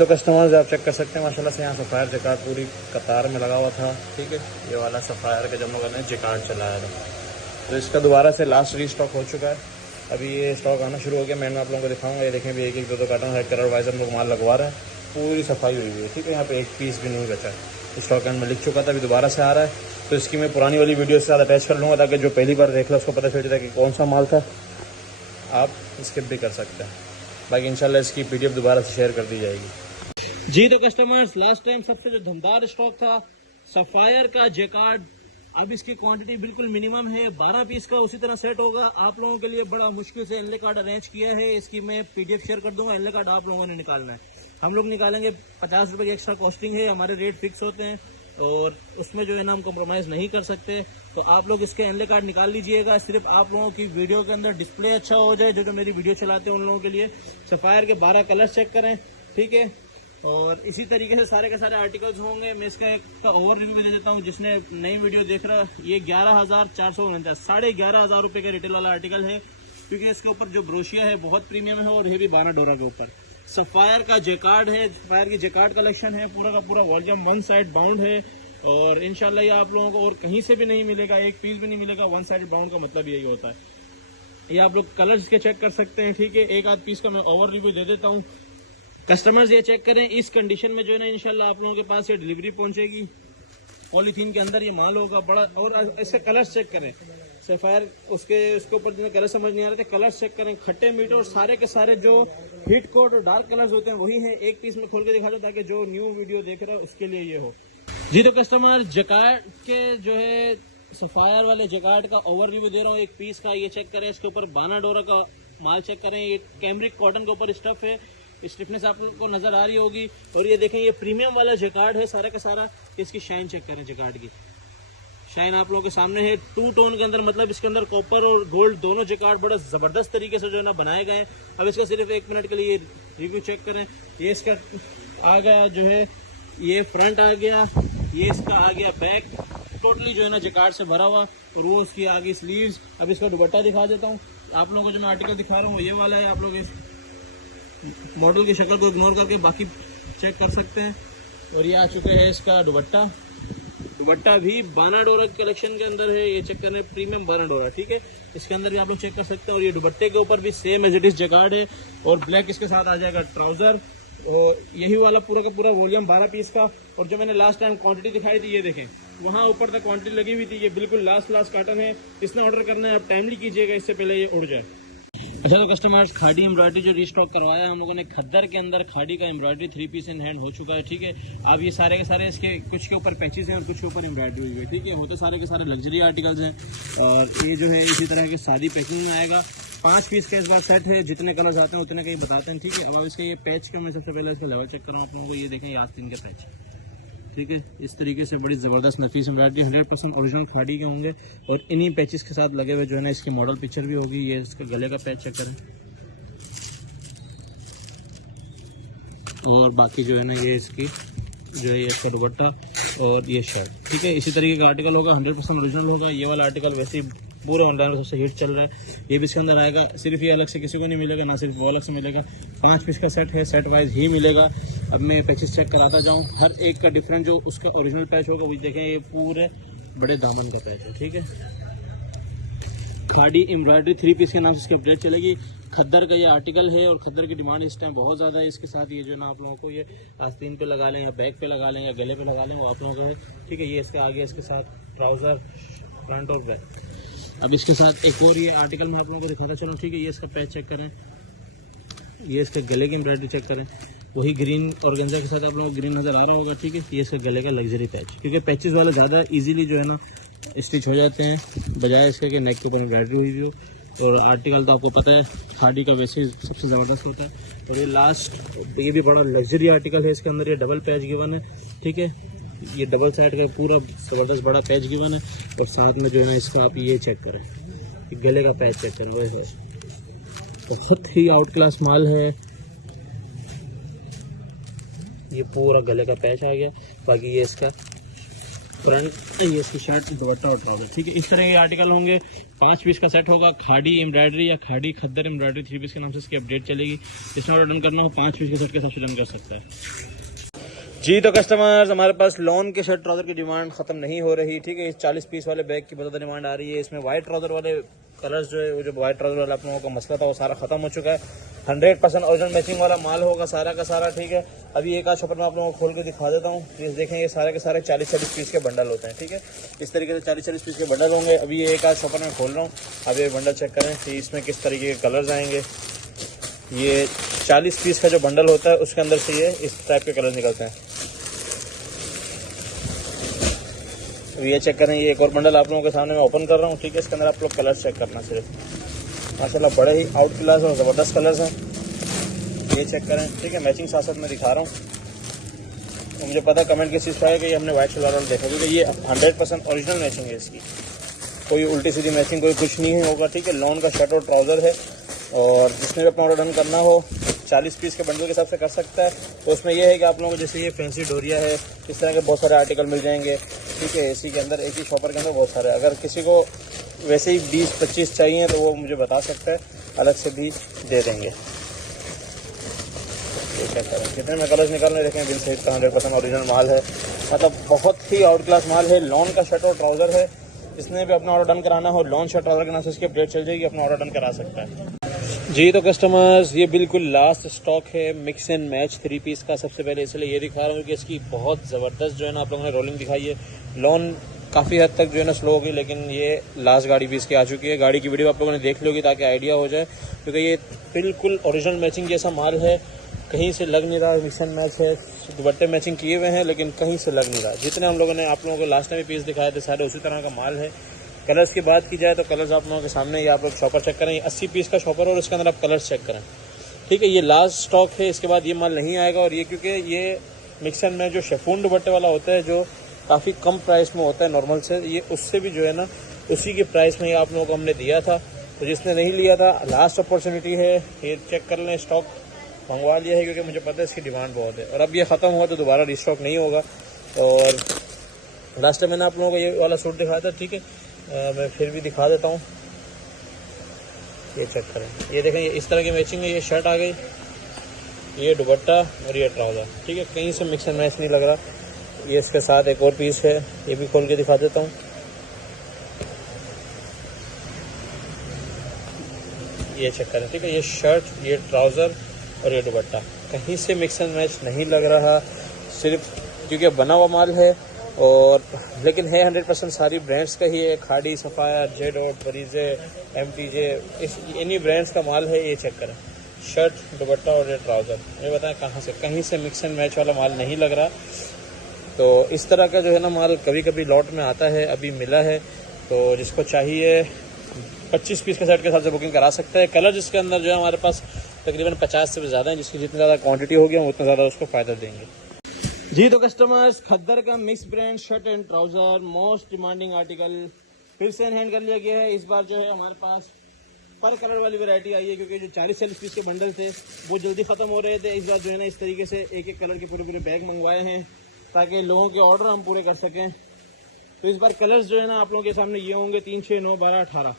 तो कस्टमर्स आप चेक कर सकते हैं माशाल्लाह से यहाँ सफ़ायर जैकार्ड पूरी कतार में लगा हुआ था। ठीक है, ये वाला सफ़ायर का जब लोगों ने जैकार्ड चलाया था, तो इसका दोबारा से लास्ट रीस्टॉक हो चुका है। अभी ये स्टॉक आना शुरू हो गया। मैं आप लोगों को दिखाऊंगा। ये देखें भी एक दो कार्टन रेड कलर वाइज हम लोग माल लगवा रहे हैं। पूरी सफाई हुई हुई है। ठीक है, यहाँ पे एक पीस भी नहीं बचा है। स्टॉक एंड में लिख चुका था, अभी दोबारा से आ रहा है। तो इसकी मैं पुरानी वाली वीडियो से साथ अटैच कर लूँगा ताकि जो पहली बार देख लो उसको पता चल जाता है कि कौन सा माल था। आप स्किप भी कर सकते हैं। बाकी इंशाल्लाह इसकी PDF दोबारा से शेयर कर दी जाएगी। जी तो कस्टमर्स, लास्ट टाइम सबसे जो धमदार स्टॉक था सफायर का जैकार्ड, अब इसकी क्वांटिटी बिल्कुल मिनिमम है, 12 पीस का उसी तरह सेट होगा। आप लोगों के लिए बड़ा मुश्किल से एनले कार्ड अरेंज किया है। इसकी मैं PDF शेयर कर दूंगा। एनले कार्ड आप लोगों ने निकालना है। हम लोग निकालेंगे, 50 रुपये की एक्स्ट्रा कॉस्टिंग है। हमारे रेट फिक्स होते हैं और उसमें जो है ना हम कॉम्प्रोमाइज़ नहीं कर सकते। तो आप लोग इसके एनले कार्ड निकाल लीजिएगा। सिर्फ आप लोगों की वीडियो के अंदर डिस्प्ले अच्छा हो जाए, जो मेरी वीडियो चलाते हैं उन लोगों के लिए। सफायर के 12 कलर्स चेक करें। ठीक है, और इसी तरीके से सारे के सारे आर्टिकल्स होंगे। मैं इसका एक ओवर रिव्यू भी दे देता हूँ। जिसने नई वीडियो देख रहा है, ये 11,449 11,500 रुपये का रिटेल वाला आर्टिकल है, क्योंकि इसके ऊपर जो ब्रोशिया है बहुत प्रीमियम है और ये भी 12 डोरा के ऊपर। सफायर का जैकार्ड है, सफायर की जैकार्ड कलेक्शन है। पूरा का पूरा वॉल्यूम 1 साइड बाउंड है और इंशाल्लाह ये आप लोगों को और कहीं से भी नहीं मिलेगा, एक पीस भी नहीं मिलेगा। 1 साइड बाउंड का मतलब यही होता है। ये आप लोग कलर्स के चेक कर सकते हैं। ठीक है, एक आध पीस का मैं ओवर रिव्यू दे देता हूँ। कस्टमर्स ये चेक करें, इस कंडीशन में जो है ना इंशाल्लाह आप लोगों के पास ये डिलीवरी पहुंचेगी। पॉलीथीन के अंदर ये माल होगा बड़ा। और इसके कलर्स चेक करें। सफायर उसके ऊपर जिन्हें कलर समझ नहीं आ रहे थे, कलर्स चेक करें, खट्टे मीठे और सारे के सारे जो हीट कोड और डार्क कलर्स होते हैं वही हैं। एक पीस में खोल के दिखा दो ताकि जो न्यू वीडियो देख रहे हो इसके लिए ये हो। जी तो कस्टमर, जैकार्ड के जो है सफायर वाले जैकार्ड का ओवर रिव्यू दे रहा हूँ एक पीस का। ये चेक करें, इसके ऊपर 12 डोरा का माल चेक करें। ये कैमरिक कॉटन के ऊपर स्टफ है, स्टिफनेस आपको नजर आ रही होगी। और ये देखें, ये प्रीमियम वाला जैकार्ड है सारा का सारा। इसकी शाइन चेक करें, जैकार्ड की शाइन आप लोगों के सामने है। 2 टोन के अंदर, मतलब इसके अंदर कॉपर और गोल्ड दोनों जैकार्ड बड़ा जबरदस्त तरीके से जो है ना बनाए गए हैं। अब इसका सिर्फ 1 मिनट के लिए रिव्यू चेक करें। ये इसका आ गया जो है, ये फ्रंट आ गया, ये इसका आ गया बैक, टोटली जो है ना जैकार्ड से भरा हुआ। और वो उसकी आ गई स्लीव्स। अब इसका दुपट्टा दिखा देता हूँ आप लोगों को। जो मैं आर्टिकल दिखा रहा हूँ ये वाला है। आप लोग इस मॉडल की शक्ल को इग्नोर करके बाकी चेक कर सकते हैं। और ये आ चुका है इसका दुपट्टा। दुपट्टा भी 12 डोरा कलेक्शन के अंदर है। ये चेक करने, प्रीमियम 12 डोरा। ठीक है, इसके अंदर भी आप लोग चेक कर सकते हैं। और ये दुपट्टे के ऊपर भी same as it is jacquard है। और ब्लैक इसके साथ आ जाएगा ट्राउजर। और यही वाला पूरा का पूरा वॉल्यूम 12 पीस का। और जो मैंने लास्ट टाइम क्वांटिटी दिखाई थी, ये देखें, वहाँ ऊपर तक क्वांटिटी लगी हुई थी। ये बिल्कुल लास्ट कार्टन है। इसने ऑर्डर करना है, अब टाइमली कीजिएगा, इससे पहले ये उड़ जाए। अच्छा तो कस्टमर्स, खाड़ी एम्ब्रॉयडरी जो रीस्टॉक करवाया हम लोगों ने, खद्दर के अंदर खाड़ी का एम्ब्रॉयडरी 3 पीस इन हैंड हो चुका है। ठीक है, अब ये सारे के सारे इसके कुछ के ऊपर पैचेस हैं और कुछ के ऊपर एम्ब्रॉयडरी हुई है। ठीक है, होते सारे के सारे लग्जरी आर्टिकल्स हैं। और ये जो है इसी तरह के सादी पैकिंग में आएगा। 5 पीस का इस बार सेट है। जितने कलर्स आते हैं उतने का ही बताते हैं। ठीक है, अब इसका ये पैच का मैं सबसे पहले इसका लेवल चेक कर रहा हूँ आप लोगों को। ये देखें, ये आस्तीन के पैच। ठीक है, इस तरीके से बड़ी ज़बरदस्त नफीस एम्ब्रॉयडरी 100% ओरिजिनल खाड़ी के होंगे। और इन्हीं पैचेस के साथ लगे हुए जो है ना इसकी मॉडल पिक्चर भी होगी। ये इसका गले का पैच चेक करें। और बाकी जो है ना ये इसकी जो है इसका दुपट्टा और ये शर्ट। ठीक है, इसी तरीके का आर्टिकल होगा, 100% ओरिजिनल होगा। ये वाला आर्टिकल वैसे ही पूरे ऑनलाइन में सबसे हिट चल रहा है। ये भी इसके अंदर आएगा। सिर्फ ये अलग से किसी को नहीं मिलेगा, ना सिर्फ वो अलग से मिलेगा। 5 पीस का सेट है, सेट वाइज ही मिलेगा। अब मैं पैचेस चेक कराता जाऊँ। हर एक का डिफरेंट जो उसका ओरिजिनल पैच होगा वो देखें, ये पूरे बड़े दामन का पैच है। ठीक है, खाड़ी एम्ब्रॉयडरी 3 पीस के नाम से इसकी अपडेट चलेगी। खद्दर का ये आर्टिकल है और खद्दर की डिमांड इस टाइम बहुत ज़्यादा है। इसके साथ ये जो ना आप लोगों को ये आस्तीन पे लगा लें या बैक पे लगा लें या गले पे लगा लें, वो आप लोगों को है। ठीक है, ये इसका आगे इसके साथ ट्राउज़र, फ्रंट और बैक। अब इसके साथ एक और ये आर्टिकल मैं आप लोगों को दिखाता चलूँ। ठीक है, ये इसका पैच चेक करें, ये इसके गले की एम्ब्रॉयडरी चेक करें। वही ग्रीन ऑर्गेन्जा के साथ आप लोगों को ग्रीन नज़र आ रहा होगा। ठीक है, ये इसके गले का लग्जरी पैच, क्योंकि पैचेस वाला ज़्यादा ईजीली जो है ना स्टिच हो जाते हैं, बजाय इसके कि नेक के ऊपर एम्ब्रॉयडरी हुई हो। और आर्टिकल तो आपको पता है खाड़ी का वैसे ही सबसे ज़बरदस्त होता है। और ये लास्ट, ये भी बड़ा लग्जरी आर्टिकल है। इसके अंदर ये डबल पैच गिवन है। ठीक है, ये डबल साइड का पूरा ज़बरदस्त बड़ा पैच गिवन है। और साथ में जो है इसका आप ये चेक करें, गले का पैच चेक करें, वैसे बहुत ही आउट क्लास माल है। ये पूरा गले का पैच आ गया। बाकी ये इसका फ्रंट ये इसकी शर्ट, दुपट्टा और ट्राउजर, ठीक है। इस तरह के आर्टिकल होंगे। 5 पीस का सेट होगा। खाड़ी एम्ब्रॉयडरी या खाड़ी खद्दर एम्ब्रॉयडरी 3 पीस के नाम से इसकी अपडेट चलेगी। इसमें ऑर्डर डन करना हो 5 पीस के सेट के हिसाब से डन कर सकता है। जी तो कस्टमर्स, हमारे पास लॉन के शर्ट ट्राउजर की डिमांड खत्म नहीं हो रही, ठीक है। इस 40 पीस वाले बैग की बहुत ज़्यादा डिमांड आ रही है। इसमें वाइट ट्राउजर वाले कलर्स जो है, वो जो वाइट ट्राउजर वाला आप लोगों का मसला था वो सारा खत्म हो चुका है। 100% ओरिजिनल मैचिंग वाला माल होगा सारा का सारा, ठीक है। अभी एक आध शॉपर में आप लोगों को खोल के दिखा देता हूँ। ये देखें, ये सारे के सारे 40-40 पीस के बंडल होते हैं, ठीक है। इस तरीके से 40-40 पीस के बंडल होंगे। अभी ये एक आध शॉपर में खोल रहा हूँ। अब ये बंडल चेक करें कि इसमें किस तरीके के कलर्स आएंगे। ये 40 पीस का जो बंडल होता है उसके अंदर से ये इस टाइप के कलर निकलते हैं। ये चेक करें, ये एक और बंडल आप लोगों के सामने मैं ओपन कर रहा हूँ, ठीक है। इसके अंदर आप लोग कलर्स चेक करना सिर्फ, माशाल्लाह बड़े ही आउट क्लास और ज़बरदस्त कलर्स हैं। ये चेक करें, ठीक है। मैचिंग साथ साथ मैं दिखा रहा हूँ। तो मुझे पता कमेंट किस चीज़ का है कि ये हमने वाइट शलवार वाला देखा, क्योंकि ये 100% ओरिजिनल मैचिंग है इसकी। कोई उल्टी सीधी मैचिंग कोई कुछ नहीं होगा, ठीक है। लॉन का शर्ट और ट्राउज़र है। और जिसने भी अपना ऑर्डर डन करना हो 40 पीस के बंडल के हिसाब से कर सकता है। तो उसमें यह है कि आप लोगों को जैसे ये फैंसी डोरिया है, इस तरह के बहुत सारे आर्टिकल मिल जाएंगे, ठीक है। इसी के अंदर, एक ही शॉपर के अंदर बहुत सारे। अगर किसी को वैसे ही 20-25 चाहिए तो वो मुझे बता सकता है, अलग से भी दे देंगे। क्या करें, कितने में कलर्स निकालने देखें। बिल सहित का 100% ओरिजिनल माल है, मतलब बहुत ही आउट क्लास माल है। लॉन का शर्ट और ट्राउज़र है। जिसने भी अपना ऑर्डर डन कराना हो लॉन शर्ट ट्राउज़र के नाम से इसकी अपडेट चल जाएगी, अपना ऑर्डर डन करा सकता है। जी तो कस्टमर्स, ये बिल्कुल लास्ट स्टॉक है मिक्स एंड मैच 3 पीस का। सबसे पहले इसलिए ये दिखा रहा हूँ कि इसकी बहुत ज़बरदस्त जो है ना आप लोगों ने रोलिंग दिखाई है। लॉन काफ़ी हद तक जो है ना स्लो होगी, लेकिन ये लास्ट गाड़ी भी इसकी आ चुकी है। गाड़ी की वीडियो आप लोगों ने देख ली होगी ताकि आइडिया हो जाए, क्योंकि ये बिल्कुल ओरिजिनल मैचिंग जैसा माल है। कहीं से लग नहीं रहा मिक्स एंड मैच है। दुपट्टे मैचिंग किए हुए हैं लेकिन कहीं से लग नहीं रहा। जितने हम लोगों ने आप लोगों को लास्ट टाइम पीस दिखाए थे सारे उसी तरह का माल है। कलर्स की बात की जाए तो कलर्स आप लोगों के सामने, ये आप लोग शॉपर चेक करें। ये 80 पीस का शॉपर और उसके अंदर आप कलर्स चेक करें, ठीक है। ये लास्ट स्टॉक है, इसके बाद ये माल नहीं आएगा। और ये क्योंकि ये मिक्स एंड मैच जो शेफून दुपट्टे वाला होता है, जो काफ़ी कम प्राइस में होता है नॉर्मल से, ये उससे भी जो है ना उसी के प्राइस में ये आप लोगों को हमने दिया था। तो जिसने नहीं लिया था, लास्ट अपॉर्चुनिटी है, ये चेक कर लें। स्टॉक मंगवा लिया है क्योंकि मुझे पता है इसकी डिमांड बहुत है। और अब ये ख़त्म हुआ तो दोबारा रिस्टॉक नहीं होगा। और लास्ट टाइम मैंने आप लोगों को ये वाला सूट दिखाया था, ठीक है। मैं फिर भी दिखा देता हूँ। ये चेक करें, ये देखें, ये इस तरह की मैचिंग है। ये शर्ट आ गई, ये दुपट्टा और ये ट्राउज़र, ठीक है। कहीं से मिक्स एंड मैच नहीं लग रहा। ये इसके साथ एक और पीस है, ये भी खोल के दिखा देता हूँ। ये चेक करें, ठीक है। ये शर्ट, ये ट्राउज़र और ये दुपट्टा, कहीं से मिक्स एंड मैच नहीं लग रहा। सिर्फ क्योंकि बना हुआ माल है, और लेकिन है 100% सारी ब्रांड्स का ही है। खाड़ी, सफ़ायर, जेडोट, बरीजे, MTJ, इस इन्हीं ब्रांड्स का माल है। ये चेक करें, शर्ट, दुपट्टा और ये ट्राउज़र। ये बताएं कहाँ से, कहीं से मिक्स एंड मैच वाला माल नहीं लग रहा। तो इस तरह का जो है ना माल कभी कभी लॉट में आता है, अभी मिला है। तो जिसको चाहिए 25 पीस के सेट के हिसाब से बुकिंग करा सकता है। कलर जिसके अंदर जो है हमारे पास तकरीबन 50 से भी ज़्यादा है। जिसकी जितनी ज़्यादा क्वांटिटी होगी हम उतना ज़्यादा उसको फ़ायदा देंगे। जी तो कस्टमर्स, खद्दर का mix brand shirt and trouser most demanding article फिर से हैंड कर लिया गया है। इस बार जो है हमारे पास पर कलर वाली वैरायटी आई है, क्योंकि जो 40-40 पीस के बंडल थे वो जल्दी ख़त्म हो रहे थे। इस बार जो है ना इस तरीके से एक एक कलर के पूरे पूरे बैग मंगवाए हैं ताकि लोगों के ऑर्डर हम पूरे कर सकें। तो इस बार कलर्स जो है ना आप लोगों के सामने ये होंगे 3, 6, 9, 12, 18,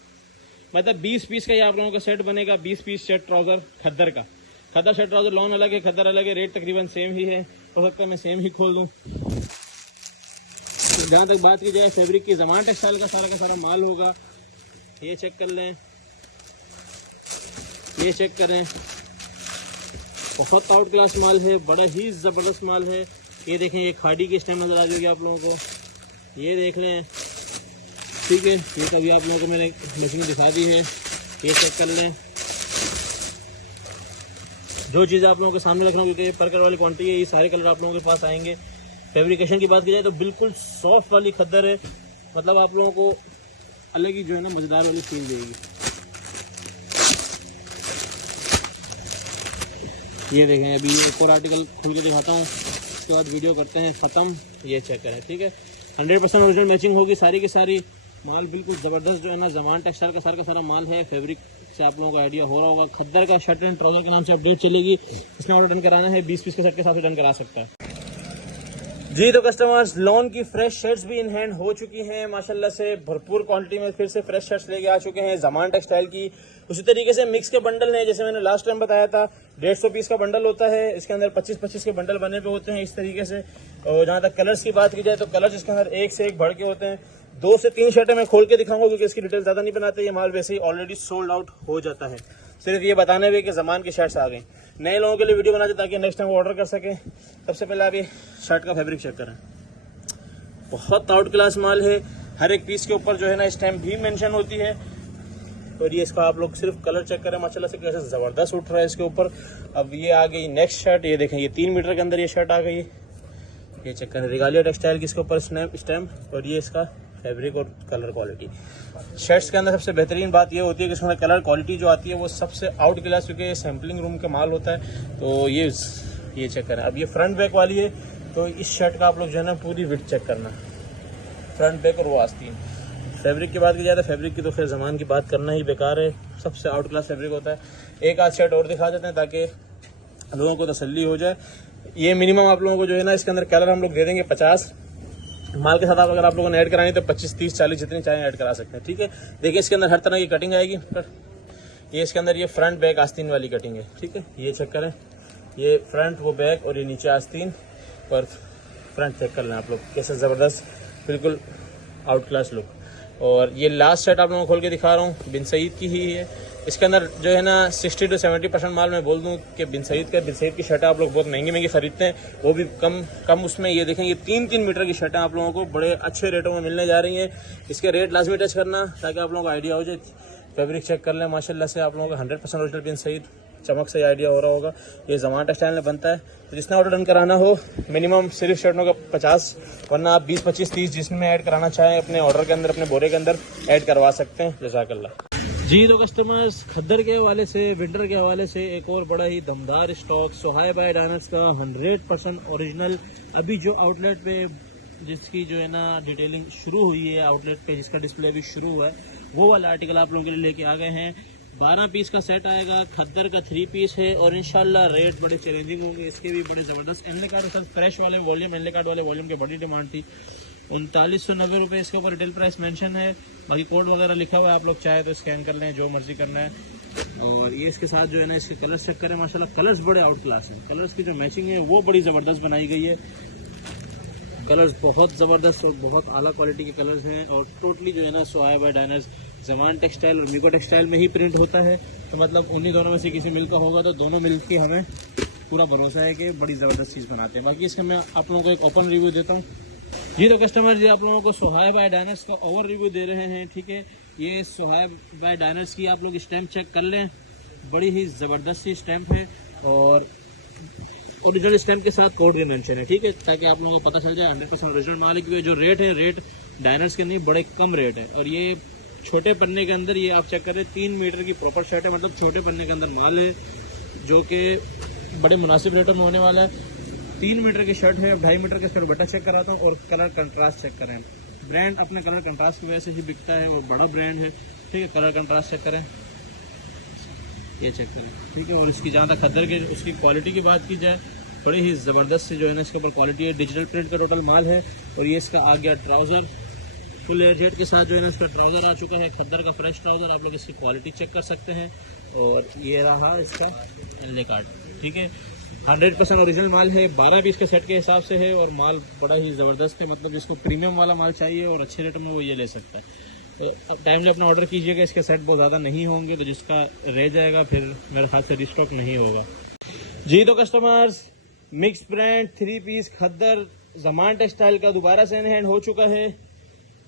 मतलब 20 पीस का ये आप लोगों का सेट बनेगा। 20 पीस शर्ट ट्राउज़र खद्दर का। खद्दर शर्ट ट्राउज़र लॉन अलग है, खद्दर अलग है। रेट तकरीबन सेम ही है, हो सकता है मैं सेम ही खोल दूँ। तो जहाँ तक बात की जाए फैब्रिक की, ज़मान टेक्सटाइल का सारा माल होगा। ये चेक कर लें, ये चेक करें, बहुत आउट क्लास माल है, बड़ा ही ज़बरदस्त माल है। ये देखें, ये खाड़ी की स्टेम नज़र आ जाएगी आप लोगों को, ये देख लें, ठीक है। ये कभी आप लोगों को मैंने मशीन दिखा दी है, ये चेक कर लें। जो चीज़ आप लोगों के सामने रख रहा हूँ, क्योंकि पर कलर वाली क्वांटिटी है, ये सारे कलर आप लोगों के पास आएंगे। फैब्रिकेशन की बात की जाए तो बिल्कुल सॉफ्ट वाली खद्दर है, मतलब आप लोगों को अलग ही जो है ना मज़ेदार वाली फील देगी। ये देखें, अभी ये एक और आर्टिकल खोल के दिखाता हूँ, उसके बाद वीडियो करते हैं ख़त्म। ये चेक करें, ठीक है। 100% ओरिजिनल मैचिंग होगी सारी की सारी। माल बिल्कुल ज़बरदस्त जो है ना ज़मान टेक्सटाइल का सारा माल है। फैब्रिक से आप लोगों को आइडिया हो रहा होगा। खद्दर का शर्ट एंड ट्राउज़र के नाम से अपडेट चलेगी। इसमें ऑर्डर डन कराना है 20 पीस के सेट के साथ डन करा सकता है। जी तो कस्टमर्स, लॉन की फ्रेश शर्ट्स भी इन हैंड हो चुकी हैं माशाल्लाह से, भरपूर क्वांटिटी में फिर से फ्रेश शर्ट्स लेके आ चुके हैं जमान टेक्सटाइल की। उसी तरीके से मिक्स के बंडल हैं, जैसे मैंने लास्ट टाइम बताया था 150 पीस का बंडल होता है, इसके अंदर 25-25 के बंडल बने पे होते हैं इस तरीके से। और जहाँ तक कलर्स की बात की जाए तो कलर्स इसके अंदर एक से एक बढ़ के होते हैं। 2 से 3 शर्टें मैं खोल के दिखाऊंगा क्योंकि इसकी डिटेल ज्यादा नहीं बनाते, ये माल वैसे ही ऑलरेडी सोल्ड आउट हो जाता है। सिर्फ ये बताने हुए कि जमान की शर्ट्स आ गई, नए लोगों के लिए वीडियो बनाते ताकि नेक्स्ट टाइम वो ऑर्डर कर सकें। सबसे पहले आप ये शर्ट का फैब्रिक चेक करें, बहुत आउट क्लास माल है। हर एक पीस के ऊपर जो है ना स्टैम्प भी मेंशन होती है। और ये इसका आप लोग सिर्फ कलर चेक करें माशाल्लाह से कैसे जबरदस्त उठ रहा है इसके ऊपर। अब ये आ गई नेक्स्ट शर्ट, ये देखें ये 3 मीटर के अंदर ये शर्ट आ गई। ये चेक करें रिगालिया टेक्सटाइल की इसके ऊपर स्टैम्प, और ये इसका फैब्रिक और कलर क्वालिटी। शर्ट्स के अंदर सबसे बेहतरीन बात ये होती है कि इसमें कलर क्वालिटी जो आती है वो सबसे आउट क्लास, क्योंकि ये सैम्पलिंग रूम का माल होता है। तो ये चेक करें। अब ये फ्रंट बैक वाली है, तो इस शर्ट का आप लोग जो है ना पूरी विड्थ चेक करना, फ्रंट बैक और वो आस्तीन। फैब्रिक की बात की जाए तो फैब्रिक की तो फिर जमान की बात करना ही बेकार है, सबसे आउट क्लास फैब्रिक होता है। एक आध शर्ट और दिखा देते हैं ताकि लोगों को तसल्ली हो जाए। ये मिनिमम आप लोगों को जो है ना इसके अंदर कलर हम लोग दे देंगे 50। माल के साथ आप अगर आप लोगों ने ऐड करानी तो 25, 30, 40 जितनी चाहें ऐड करा सकते हैं, ठीक है। देखिए इसके अंदर हर तरह की कटिंग आएगी। ये इसके अंदर ये फ्रंट बैक आस्तीन वाली कटिंग है, ठीक है। ये चेक करें, ये फ्रंट वो बैक और ये नीचे आस्तीन और फ्रंट चेक कर लें आप लोग कैसे ज़बरदस्त, बिल्कुल आउट क्लास लुक। और ये लास्ट शर्ट आप लोगों को खोल के दिखा रहा हूँ, बिन सईद की ही है। इसके अंदर जो है ना 60 से 70% माल मैं बोल दूं कि बिन सईद की शर्टें आप लोग बहुत महंगी खरीदते हैं, वो भी कम उसमें। ये देखें ये 3-3 मीटर की शर्टें आप लोगों को बड़े अच्छे रेटों में मिलने जा रही हैं। इसके रेट लाजमी टच करना ताकि आप लोगों को आइडिया हो जाए। फैब्रिक चेक कर लें माशाल्लाह से, आप लोगों को 100% ओरिजिनल बिन सईद चमक से आइडिया हो रहा होगा। ये जमान टेक्सटाइल में बनता है। तो जिसने ऑर्डर डन कराना हो मिनिमम सिर्फ शर्टों का 50, वरना आप 20, 25, 30 जिसमें ऐड कराना चाहें अपने ऑर्डर के अंदर, अपने बोरे के अंदर ऐड करवा सकते हैं। जज़ाकल्लाह। जी तो कस्टमर्स, खद्दर के हवाले से, विंटर के हवाले से एक और बड़ा ही दमदार स्टॉक सोहाय बाय डायनर्स का 100% ओरिजिनल। अभी जो आउटलेट पे जिसकी जो है ना डिटेलिंग शुरू हुई है, आउटलेट पे जिसका डिस्प्ले भी शुरू हुआ है, वो वाला आर्टिकल आप लोगों के लिए लेके आ गए हैं। 12 पीस का सेट आएगा, खद्दर का 3 पीस है और इंशाल्लाह रेट बड़े चैलेंजिंग होंगे, इसके भी बड़े ज़बरदस्त। एनले कार्ड सर फ्रेश वाले वॉल्यूम, एनले कार्ड वाले वॉल्यूम की बड़ी डिमांड थी। 3990 रुपये इसके ऊपर रिटेल प्राइस मेंशन है। बाकी कोड वगैरह लिखा हुआ है, आप लोग चाहे तो स्कैन कर लें, जो मर्जी करना है। और ये इसके साथ जो है ना इसके कलर्स चेक करें, माशाल्लाह कलर्स बड़े आउट क्लास हैं। कलर्स की जो मैचिंग है वो बड़ी ज़बरदस्त बनाई गई है। कलर्स बहुत ज़बरदस्त और बहुत आला क्वालिटी के कलर्स हैं। और टोटली जो है ना सोहाय बाय डायनर्स जमान टेक्सटाइल और मीको टेक्सटाइल में ही प्रिंट होता है। तो मतलब उन्हीं दोनों में से किसी मिल का होगा तो दोनों मिल के हमें पूरा भरोसा है कि बड़ी ज़बरदस्त चीज़ बनाते हैं। बाकी इसका मैं आप लोगों को एक ओपन रिव्यू देता हूँ। जी तो कस्टमर जी, आप लोगों को सोहाय बाय डायनर्स का ओवर रिव्यू दे रहे हैं, ठीक है। ये सोहाय बाय डायनर्स की आप लोग स्टैम्प चेक कर लें, बड़ी ही ज़बरदस्त सी स्टैम्प है और ओरिजिनल स्टैम्प के साथ कोड भी मेंशन है, ठीक है, ताकि आप लोगों को पता चल जाए 100% ओरिजिनल माल है। क्योंकि जो रेट है, रेट डायनर्स के नहीं बड़े कम रेट है। और ये छोटे पन्ने के अंदर, ये आप चेक करें 3 मीटर की प्रॉपर शर्ट है, मतलब छोटे पन्ने के अंदर माल है जो कि बड़े मुनासिब रेटों में होने वाला है। 3 मीटर की शर्ट है। अब 2.5 मीटर का इसका दुपट्टा चेक कराता हूँ और कलर कंट्रास्ट चेक करें। ब्रांड अपने कलर कंट्रास्ट की वजह से ही बिकता है और बड़ा ब्रांड है, ठीक है। कलर कंट्रास्ट चेक करें, ये चेक करें, ठीक है। और इसकी जहाँ तक खद्दर के उसकी क्वालिटी की बात की जाए, बड़ी ही ज़बरदस्त से जो है ना इसके ऊपर क्वालिटी है। डिजिटल प्रिंट का टोटल माल है। और ये इसका आ गया ट्राउज़र, फुल एयर जेट के साथ जो है ना इसका ट्राउज़र आ चुका है, खद्दर का फ्रेश ट्राउज़र। आप लोग इसकी क्वालिटी चेक कर सकते हैं। और ये रहा इसका एनले कार्ड, ठीक है। 100% ओरिजिनल माल है, 12 पीस के सेट के हिसाब से है और माल बड़ा ही ज़बरदस्त है। मतलब जिसको प्रीमियम वाला माल चाहिए और अच्छे रेट में वो ये ले सकता है। तो टाइम से अपना ऑर्डर कीजिएगा, इसके सेट बहुत ज़्यादा नहीं होंगे, तो जिसका रह जाएगा फिर मेरे हाथ से रिस्टॉक नहीं होगा। जी तो कस्टमर्स, मिक्स ब्रांड 3 पीस खद्दर जमान टेक्सटाइल का दोबारा से इन हैंड हो चुका है।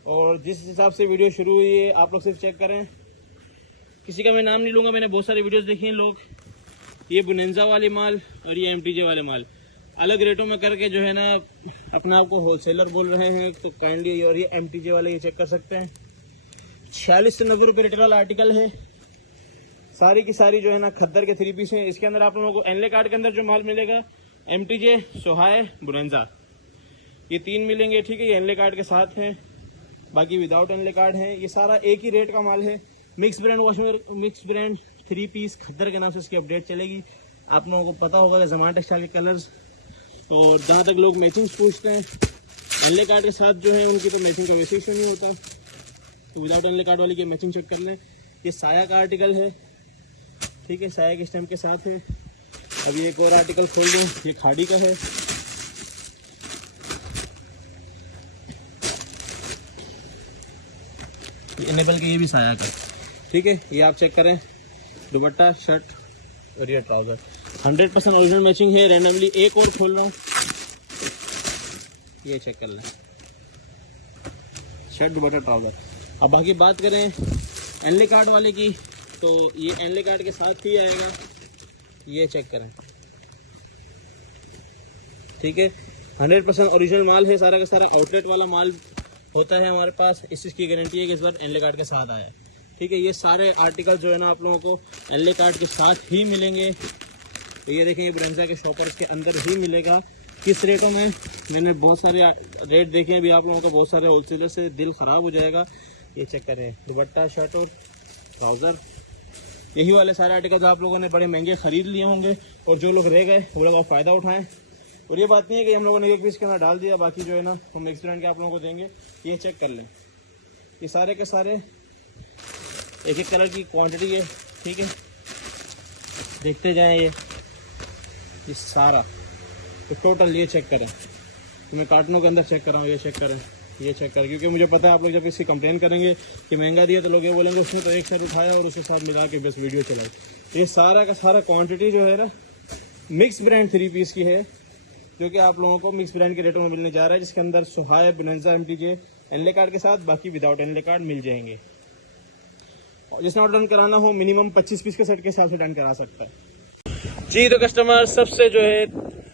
और जिस हिसाब से वीडियो शुरू हुई है आप लोग सिर्फ चेक करें, किसी का मैं नाम नहीं लूँगा, मैंने बहुत सारी वीडियोस देखी हैं लोग। ये बुनेंजा वाले माल और ये MTJ वाले माल अलग रेटों में करके जो है ना अपने आप को होलसेलर बोल रहे हैं, तो काइंडली और ये MTJ वाले ये चेक कर सकते हैं। 46 से 90 रुपये रिटेल वाला आर्टिकल है। सारी की सारी जो है ना खद्दर के 3 पीस हैं। इसके अंदर आप लोगों को एनले कार्ड के अंदर जो माल मिलेगा, MTJ, सोहाय, बुनेंजा, ये 3 मिलेंगे, ठीक है। ये एनले कार्ड के साथ हैं, बाकी विदाउट एनले कार्ड है। ये सारा एक ही रेट का माल है। मिक्स ब्रांड 3 पीस खद्दर के नाम से इसकी अपडेट चलेगी। आप लोगों को पता होगा कि जमान टेक्सटाइल के कलर्स और जहाँ तक लोग मैचिंग पूछते हैं, एनले कार्ड के साथ जो है उनकी तो मैचिंग का वैसे इशू नहीं होता, तो विदाउट एनले कार्ड वाली की मैचिंग चेक कर लें। ये साया का आर्टिकल है, ठीक है, साया के स्टैम्प के साथ है। अभी एक और आर्टिकल खोल दूँ, ये खाड़ी का है। इनेबल के ये भी साया का, ठीक है। ये आप चेक करें, दुपट्टा, शर्ट और ये ट्राउज़र 100% ओरिजिनल मैचिंग है। रैंडमली एक और खोल रहा हूँ, ये चेक कर लें, शर्ट, दुपट्टा, ट्राउज़र। अब बाकी बात करें एनले कार्ड वाले की, तो ये एनले कार्ड के साथ ही आएगा, ये चेक करें, ठीक है। 100% ओरिजिनल माल है, सारा का सारा आउटलेट वाला माल होता है हमारे पास। इस चीज़ की गारंटी है कि इस बार एनले कार्ड के साथ आया है, ठीक है। ये सारे आर्टिकल जो है ना आप लोगों को एनले कार्ड के साथ ही मिलेंगे। तो ये देखें, ये ब्रेंजा के शॉपर्स के अंदर ही मिलेगा। किस रेटों में, मैंने बहुत सारे रेट देखे हैं, अभी आप लोगों का बहुत सारे होलसेलर से दिल ख़राब हो जाएगा। ये चेक करें, दुपट्टा, शर्ट और ट्राउज़र, यही वाले सारे आर्टिकल आप लोगों ने बड़े महंगे ख़रीद लिए होंगे, और जो लोग रह गए वो लोग फ़ायदा उठाएँ। और ये बात नहीं है कि हम लोगों ने एक पीस के अंदर डाल दिया, बाकी जो है ना हम मिक्स ब्रांड के आप लोगों को देंगे। ये चेक कर लें, ये सारे के सारे एक एक कलर की क्वांटिटी है, ठीक है। देखते जाएं, ये सारा तो टोटल ये चेक करें, तो मैं कार्टनों के अंदर चेक कर रहा हूँ, ये चेक करें, ये चेक करें, क्योंकि मुझे पता है आप लोग जब इसकी कंप्लेन करेंगे कि महंगा दिया तो लोग ये बोलेंगे उसने तो एक साथ उठाया और उसके साथ मिला के बस वीडियो चलाई। तो ये सारा का सारा क्वांटिटी जो है ना मिक्स ब्रांड 3 पीस की है, जो कि आप लोगों को मिक्स ब्रांड के रेटों में मिलने जा रहा है, जिसके अंदर सुहाया, बिनेंजा, एमटीजे एनले कार्ड के साथ, बाकी विदाउट एनले कार्ड मिल जाएंगे। और जिसने ऑर्डर डन कराना हो मिनिमम 25 पीस के सेट के हिसाब से डन करा सकता है जी। तो कस्टमर सबसे जो है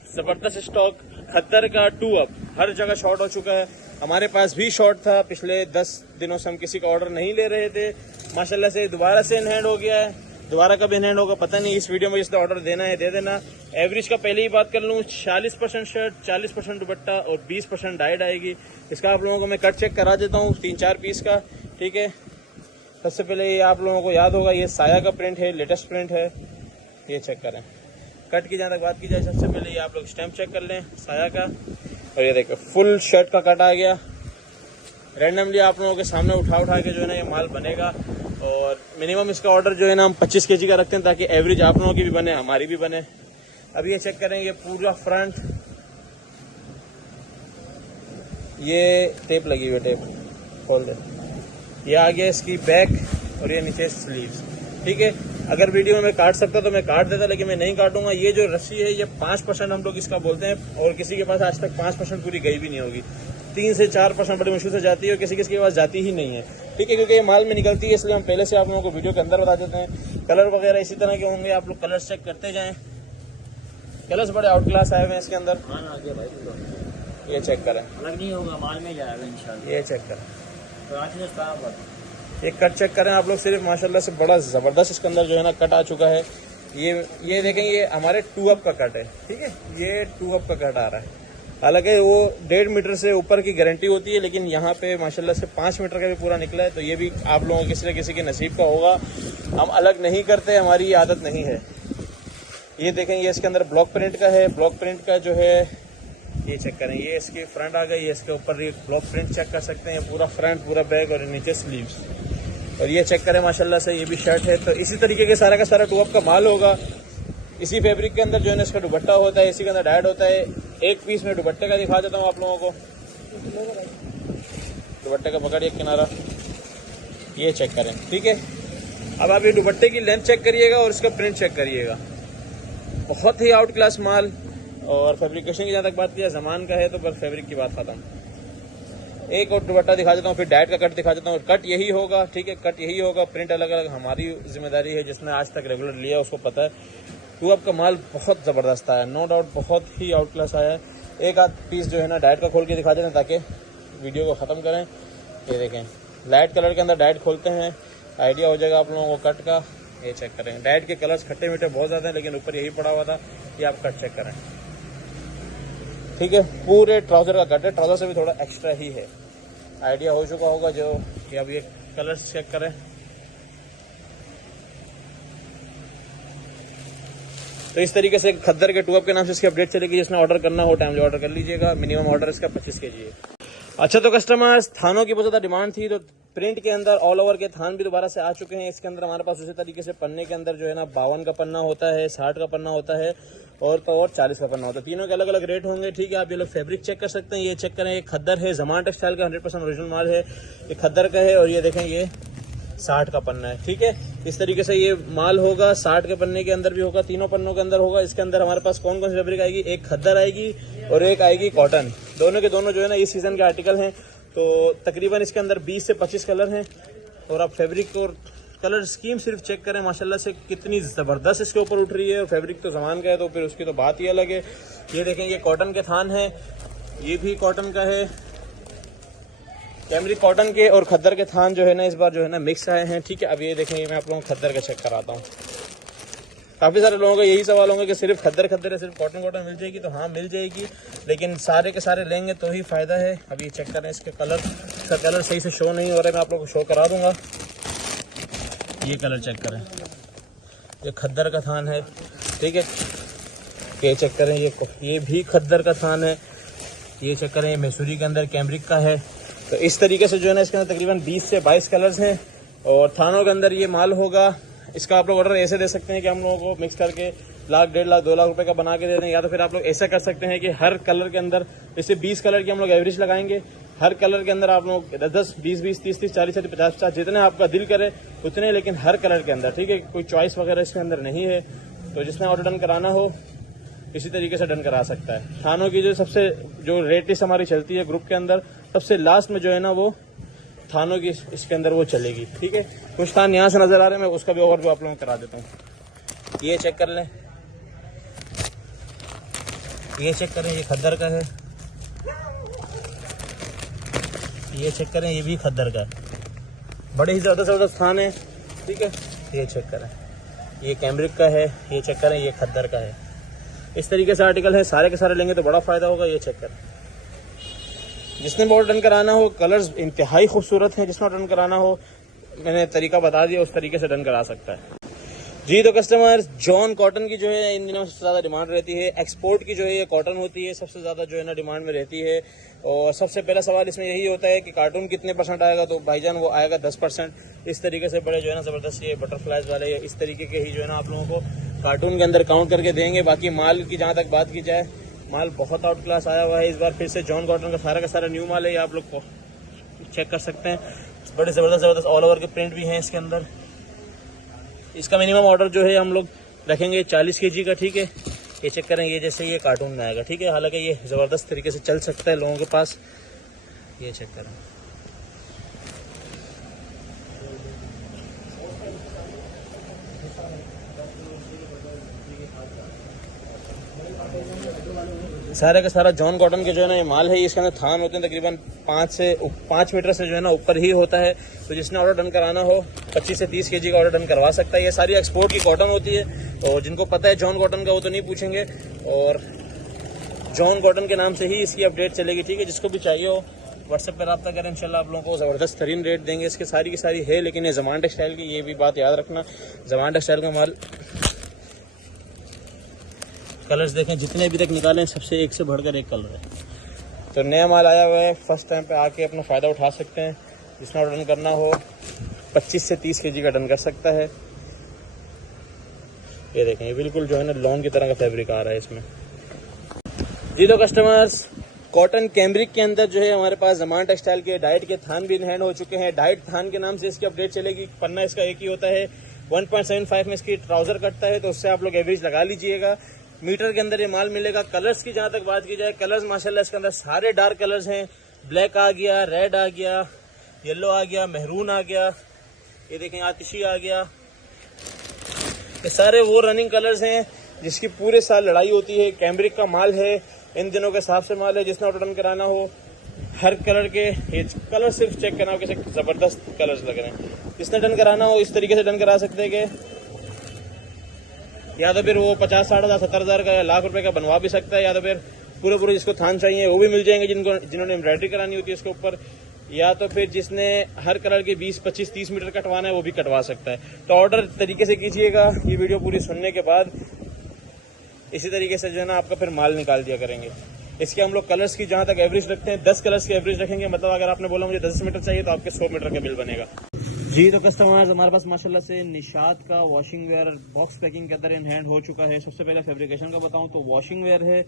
ज़बरदस्त स्टॉक खद्दर का 2 अप हर जगह शॉर्ट हो चुका है। हमारे पास भी शॉर्ट था, पिछले 10 दिनों से हम किसी का ऑर्डर नहीं ले रहे थे, माशाल्लाह से दोबारा से इन हैंड हो गया है। दोबारा कब इन हैंड होगा पता नहीं, इस वीडियो में जिसने ऑर्डर देना है दे देना। एवरेज का पहले ही बात कर लूँ, 40% शर्ट, 40% दुपट्टा और 20% डाइड आएगी। इसका आप लोगों को मैं कट चेक करा देता हूँ 3-4 पीस का, ठीक है। सबसे पहले ये आप लोगों को याद होगा, ये साया का प्रिंट है, लेटेस्ट प्रिंट है, ये चेक करें। कट की जहाँ तक बात की जाए, सबसे पहले ये आप लोग स्टैम्प चेक कर लें साया का, और ये देखो फुल शर्ट का कट आ गया। रैंडमली आप लोगों के सामने उठा के जो है ना ये माल बनेगा, और मिनिमम इसका ऑर्डर जो है ना हम 25 kg का रखते हैं, ताकि एवरेज आप लोगों की भी बने, हमारी भी बने। अब ये चेक करेंगे पूरा फ्रंट, ये टेप लगी हुई है, टेप खोल दे, ये आ गया इसकी बैक, और ये नीचे स्लीव्स, ठीक है। अगर वीडियो में मैं काट सकता तो मैं काट देता, लेकिन मैं नहीं काटूंगा। ये जो रस्सी है ये 5% हम लोग इसका बोलते हैं, और किसी के पास आज तक 5% पूरी गई भी नहीं होगी। 3 से 4% बड़ी मुश्किल से जाती है, और किसी के पास जाती ही नहीं है, ठीक है, क्योंकि ये माल में निकलती है। इसलिए हम पहले से आप लोगों को वीडियो के अंदर बता देते हैं। कलर वगैरह इसी तरह के होंगे, आप लोग कलर चेक करते जाएं। कलर्स बड़े आउट क्लास आए हुए हैं इसके अंदर, ये चेक करें, अलग नहीं होगा, माल में जाएगा इंशाल्लाह। ये चेक करें, तो ये कट चेक करें आप लोग सिर्फ, माशाल्लाह से बड़ा ज़बरदस्त इसके अंदर जो है ना कट आ चुका है। ये देखें, ये हमारे 2 अप का कट है, ठीक है, ये 2 अप का कट आ रहा है। हालांकि वो 1.5 मीटर से ऊपर की गारंटी होती है, लेकिन यहाँ पे माशाल्लाह से 5 मीटर का भी पूरा निकला है। तो ये भी आप लोगों किसी न किसी के नसीब का होगा, हम अलग नहीं करते, हमारी ये आदत नहीं है। ये देखें, ये इसके अंदर ब्लॉक प्रिंट का है, ब्लॉक प्रिंट का जो है ये चेक करें, ये इसकी फ्रंट आ गई, ये इसके ऊपर ये ब्लॉक प्रिंट चेक कर सकते हैं, पूरा फ्रंट, पूरा बैक, और नीचे स्लीव्स। और ये चेक करें माशाल्लाह से, ये भी शर्ट है। तो इसी तरीके के सारा का सारा 2 अप का माल होगा। इसी फैब्रिक के अंदर जो है ना इसका दुपट्टा होता है, इसी के अंदर डाइड होता है। एक पीस में दुपट्टे का दिखा देता हूँ आप लोगों को, दुपट्टे का पकड़िए किनारा, ये चेक करें, ठीक है। अब आप ये दुपट्टे की लेंथ चेक करिएगा और इसका प्रिंट चेक करिएगा, बहुत ही आउट क्लास माल। और फैब्रिकेशन की जहाँ तक बात किया, सामान का है तो बस फैब्रिक की बात खत्म। एक और दुपट्टा दिखा देता हूँ, फिर डाइट का कट दिखा देता हूँ। कट यही होगा, ठीक है, कट यही होगा, प्रिंट अलग अलग हमारी जिम्मेदारी है। जिसने आज तक रेगुलर लिया उसको पता है। 2 अप का माल बहुत ज़बरदस्त आया, नो डाउट बहुत ही आउट क्लास आया है। एक आध पीस जो है ना डाइट का खोल के दिखा देना, ताकि वीडियो को ख़त्म करें। ये देखें, लाइट कलर के अंदर डाइट खोलते हैं, आइडिया हो जाएगा आप लोगों को कट का। ये चेक करें, डाइट के कलर्स खट्टे मीठे बहुत ज़्यादा हैं, लेकिन ऊपर यही पड़ा हुआ था। ये आप कट चेक करें, ठीक है। पूरे ट्राउज़र का कट है, ट्राउज़र से भी थोड़ा एक्स्ट्रा ही है, आइडिया हो चुका होगा जो कि अब ये कलर्स चेक करें। तो इस तरीके से खद्दर के टूअप के नाम से इसकी अपडेट चलेगी। जिसने ऑर्डर करना हो टाइमली ऑर्डर कर लीजिएगा। मिनिमम ऑर्डर इसका 25 kg है। अच्छा, तो कस्टमर्स, थानों की बहुत ज़्यादा डिमांड थी, तो प्रिंट के अंदर ऑल ओवर के थान भी दोबारा से आ चुके हैं। इसके अंदर हमारे पास उसी तरीके से पन्ने के अंदर जो है ना 52 का पन्ना होता है, 60 का पन्ना होता है और 40 का पन्ना होता है। तीनों के अलग अलग रेट होंगे, ठीक है। आप ये लोग फैब्रिक चेक कर सकते हैं। ये चेक करें, ये खद्दर है, जमान टेक्सटाइल का 100% ओरिजिनल माल है। ये खद्दर का है और ये देखें ये 60 का पन्ना है, ठीक है। इस तरीके से ये माल होगा। 60 के पन्ने के अंदर भी होगा, तीनों पन्नों के अंदर होगा। इसके अंदर हमारे पास कौन कौन सी फैब्रिक आएगी, एक खद्दर आएगी और एक आएगी कॉटन। दोनों के दोनों जो है ना इस सीजन के आर्टिकल हैं। तो तकरीबन इसके अंदर 20 से 25 कलर हैं और आप फैब्रिक और कलर स्कीम सिर्फ चेक करें माशाल्लाह से कितनी ज़बरदस्त इसके ऊपर उठ रही है। और फैब्रिक तो ज़मान का है तो फिर उसकी तो बात ही अलग है। ये देखें, ये कॉटन के थान है, ये भी कॉटन का है। कैमरिक कॉटन के और खद्दर के थान जो है ना इस बार जो है ना मिक्स आए हैं, ठीक है। अब ये देखें, ये मैं आप लोगों को खद्दर का चेक कराता हूँ। काफ़ी सारे लोगों का यही सवाल होंगे कि सिर्फ खद्दर है, सिर्फ कॉटन मिल जाएगी। तो हाँ, मिल जाएगी, लेकिन सारे के सारे लेंगे तो ही फ़ायदा है। अब ये चेक करें, इसके कलर, इसका कलर सही से शो नहीं हो रहा है, मैं आप लोगों को शो करा दूंगा। ये कलर चेक करें, ये खद्दर का थान है, ठीक है। ये चेक करें, ये भी खद्दर का थान है। ये चेक करें, ये मैसूरी के अंदर कैमरिक का है। तो इस तरीके से जो है ना इसके अंदर तकरीबन 20 से 22 कलर्स हैं और थानों के अंदर ये माल होगा। इसका आप लोग ऑर्डर ऐसे दे सकते हैं कि हम लोगों को मिक्स करके 1,00,000, 1.5 लाख, 2 लाख रुपए का बना के दे दें। या तो फिर आप लोग ऐसा कर सकते हैं कि हर कलर के अंदर, जैसे 20 कलर की हम लोग एवरेज लगाएंगे, हर कलर के अंदर आप लोग 10, 20, 20, 30, 30, 40, 40, 50, 50 जितने आपका दिल करे उतने, लेकिन हर कलर के अंदर, ठीक है। कोई चॉइस वगैरह इसके अंदर नहीं है। तो जिसने ऑर्डर डन कराना हो इसी तरीके से डन करा सकता है। थानों की जो रेट लिस्ट हमारी चलती है ग्रुप के अंदर, सबसे लास्ट में जो है ना वो थानों की इसके अंदर वो चलेगी, ठीक है। कुछ थान यहाँ से नजर आ रहे हैं, मैं उसका भी ओवरव्यू आप लोगों को करा देता हूँ। ये चेक कर लें, ये चेक करें, ये खद्दर का है। ये चेक करें, ये भी खद्दर का है। बड़े ही ज़बरदस्त थान है, ठीक है। ये चेक करें, ये कैमरिक का है। ये चेक करें, ये खद्दर का है। इस तरीके से आर्टिकल है, सारे के सारे लेंगे तो बड़ा फ़ायदा होगा। ये चेक करें, जिसने भी ऑर्डर डन कराना हो, कलर्स इंतहाई खूबसूरत हैं। जिसने ऑर्डर डन कराना हो, मैंने तरीका बता दिया, उस तरीके से डन करा सकता है जी। तो कस्टमर्स, जॉन कॉटन की जो है इन दिनों सबसे ज़्यादा डिमांड रहती है। एक्सपोर्ट की जो है ये कॉटन होती है, सबसे ज़्यादा जो है ना डिमांड में रहती है। और सबसे पहला सवाल इसमें यही होता है कि कार्टून कितने % आएगा, तो भाईजान वो आएगा 10%। इस तरीके से बड़े जो है ना ज़बरदस्त ये बटरफ्लाइज वाले इस तरीके के ही जो है ना आप लोगों को कार्टून के अंदर काउंट करके देंगे। बाकी माल की जहाँ तक बात की जाए, माल बहुत आउट क्लास आया हुआ है इस बार। फिर से जॉन कॉटन का सारा न्यू माल है, ये आप लोग चेक कर सकते हैं। बड़े ज़बरदस्त ऑल ओवर के प्रिंट भी हैं इसके अंदर। इसका मिनिमम ऑर्डर जो है हम लोग रखेंगे 40 kg का, ठीक है। ये चेक करें, ये जैसे ये कार्टून में आएगा, ठीक है। हालांकि ये ज़बरदस्त तरीके से चल सकता है लोगों के पास। ये चेक करें, सारे का सारा जॉन कॉटन के जो है ना ये माल है। इसके अंदर थान होते हैं तकरीबन 5 मीटर से जो है ना ऊपर ही होता है। तो जिसने ऑर्डर डन कराना हो 25 से 30 kg का ऑर्डर डन करवा सकता है। ये सारी एक्सपोर्ट की कॉटन होती है, और जिनको पता है जॉन कॉटन का वो तो नहीं पूछेंगे। और जॉन कॉटन के नाम से ही इसकी अपडेट चलेगी, ठीक है। जिसको भी चाहिए हो व्हाट्सएप पर रब्ता करें, इंशाल्लाह आप लोगों को ज़बरदस्त तरीन रेट देंगे। इसके सारी की सारी है, लेकिन ये जमान टेक्सटाइल की, ये भी बात याद रखना, जमान टेक्सटाइल का माल। कलर्स देखें, जितने अभी तक निकाले सबसे एक से बढ़कर एक कलर है। तो नया माल आया हुआ है, फर्स्ट टाइम पे आके अपना फ़ायदा उठा सकते हैं। जिसने ऑर्डर करना हो 25 से 30 kg का डन कर सकता है। ये देखें, ये बिल्कुल जो है ना लॉन की तरह का फैब्रिक आ रहा है इसमें जी। तो कस्टमर्स, कॉटन कैमरिक के अंदर जो है हमारे पास जमान टेक्सटाइल के डाइट के थान भी इन हैंड हो चुके हैं। डाइट थान के नाम से इसकी अपडेट चलेगी। पन्ना इसका एक ही होता है, 1.75 में इसकी ट्राउजर कटता है, तो उससे आप लोग एवरेज लगा लीजिएगा। मीटर के अंदर ये माल मिलेगा। कलर्स की जहाँ तक बात की जाए, कलर्स माशाल्लाह इसके अंदर सारे डार्क कलर्स हैं। ब्लैक आ गया, रेड आ गया, येलो आ गया, मेहरून आ गया, ये देखें आतिशी आ गया। ये सारे वो रनिंग कलर्स हैं जिसकी पूरे साल लड़ाई होती है। कैमरिक का माल है, इन दिनों के हिसाब से माल है। जिसने ऑर्डर डन कराना हो, हर कलर के ये कलर सिर्फ चेक करना हो, कैसे ज़बरदस्त कलर्स लग रहे हैं। जिसने डन कराना हो इस तरीके से डन करा सकते हैं कि या तो फिर वो 50, 60 हज़ार, 70 हज़ार का या लाख रुपए का बनवा भी सकता है, या तो फिर पूरे जिसको थान चाहिए वो भी मिल जाएंगे जिन्होंने एम्ब्रॉयडरी करानी होती है उसके ऊपर, या तो फिर जिसने हर कलर के 20, 25, 30 मीटर कटवाना है वो भी कटवा सकता है। तो ऑर्डर तरीके से कीजिएगा। ये वीडियो पूरी सुनने के बाद इसी तरीके से जो है ना आपका फिर माल निकाल दिया करेंगे। इसके हम लोग कलर्स की जहाँ तक एवरेज रखते हैं 10 कलर्स की एवरेज रखेंगे, मतलब अगर आपने बोला मुझे 10 मीटर चाहिए तो आपके 100 मीटर का बिल बनेगा। जी तो कस्टमर्स हमारे पास माशाल्लाह से निशात का वॉशिंग वेयर बॉक्स पैकिंग के अंदर इन हैंड हो चुका है। सबसे पहले फैब्रिकेशन का बताऊं तो वॉशिंग वेयर है